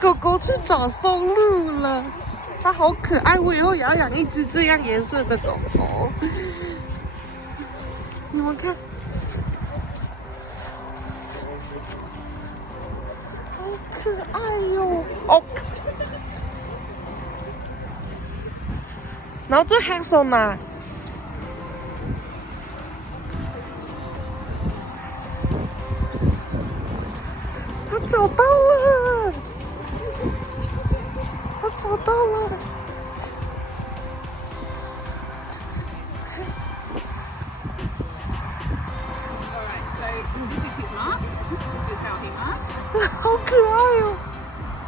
狗狗去找松露了，它好可爱，我以后也要养一只这样颜色的狗狗。你们看，好可爱哟！哦，然后这 Hansel 呢？他找到了，他找到了。好可爱哦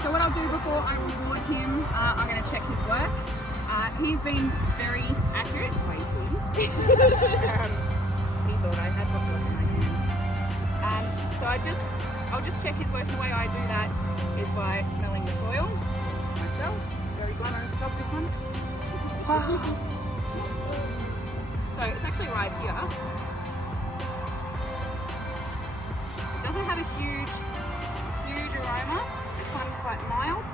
So what I'll do before I reward him, I'm going to check his work. He's been very accurate. He thought I had butter in my hand. So I'll just check his work. The way I do that is by smelling the soil myself. It's a very glamorous job, this one. Wow. So it's actually right here. It doesn't have a huge aroma. This one's quite mild.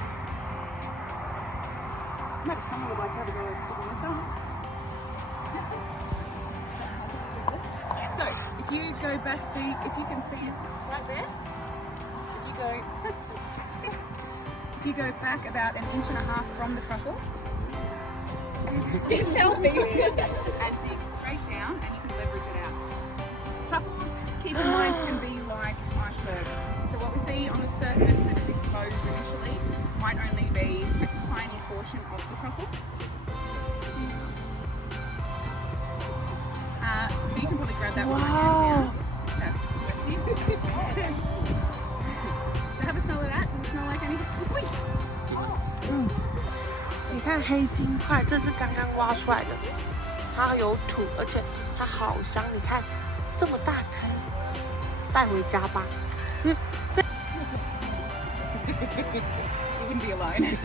Maybe someone would like to have a go at picking this up. So if you go back, see if you can see it right there. If you go back about 1.5 inches from the truffle, selfie, and dig straight down, and you can leverage it out. Truffles, keep in mind, can be like icebergs. So what we see on the surface that is exposed initially might only be a tiny portion of the truffle. So you can probably grab that with your hands now. That's you. So have a smell of that. Does it smell like anything? 你看黑金块，这是刚刚挖出来的，它有土，而且它好香。你看这么大颗，带回家吧。You wouldn't be alone.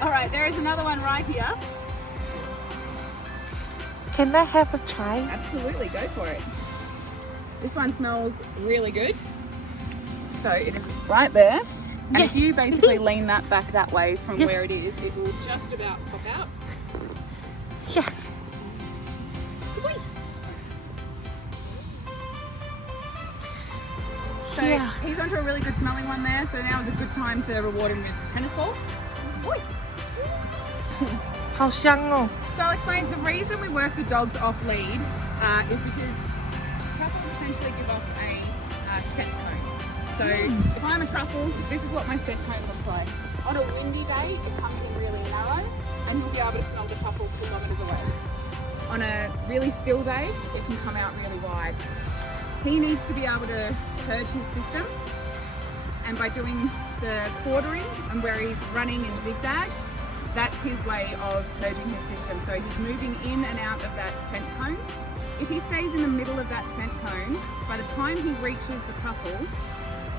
All right, there is another one right here. Can I have a try? Absolutely, go for it. This one smells really good. So it is right there. And if you basically lean that back that way from where it is, it will just about pop out. Yeah. So he's onto a really good smelling one there. So now is a good time to reward him with a tennis ball. 好香哦。 So I'll explain the reason we work the dogs off lead is because truffles essentially give off a scent cone. So if I'm a truffle, this is what my scent cone looks like. On a windy day, it comes in really narrow and you'll be able to smell the truffle kilometres away. On a really still day, it can come out really wide. He needs to be able to purge his system, and by doing the quartering and where he's running in zigzags, that's his way of purging his system. So he's moving in and out of that scent cone. If he stays in the middle of that scent cone, by the time he reaches the truffle,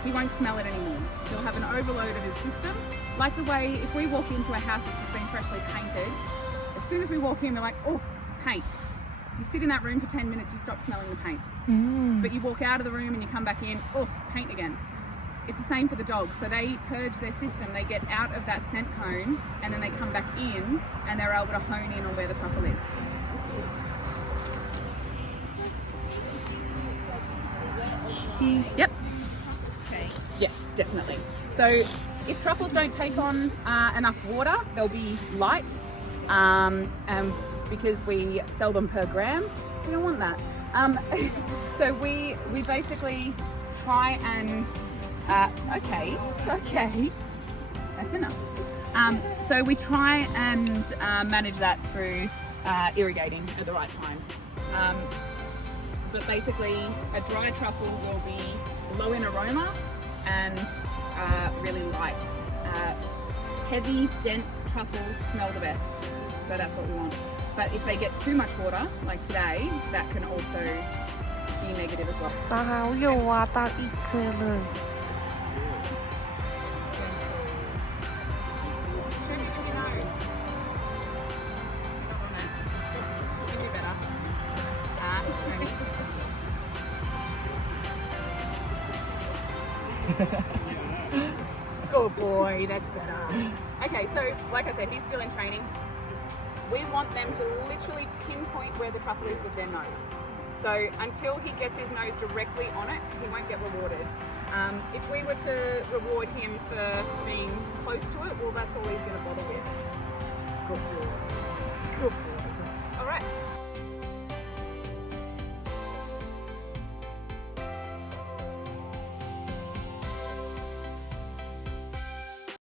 he won't smell it anymore. He'll have an overload of his system. Like the way if we walk into a house that's just been freshly painted, as soon as we walk in, we're like, oh, paint. You sit in that room for 10 minutes, you stop smelling the paint. But you walk out of the room and you come back in, oh, paint again. It's the same for the dogs. So they purge their system, they get out of that scent cone, and then they come back in and they're able to hone in on where the truffle is. Yep. Okay. Yes, definitely. So if truffles don't take on enough water, they'll be light. Because we sell them per gram, we don't want that. So we basically try and okay, that's enough. So we try and manage that through irrigating at the right times. But basically, a dry truffle will be low in aroma and really light. Heavy, dense truffles smell the best, so that's what we want. But if they get too much water, like today, that can also be negative as well. 刚好又挖到一颗了。Good boy, that's better. Okay, so like I said, he's still in training. We want them to literally pinpoint where the truffle is with their nose. So until he gets his nose directly on it, he won't get rewarded. If we were to reward him for being close to it, well, that's all he's going to bother with. Good boy. Good boy.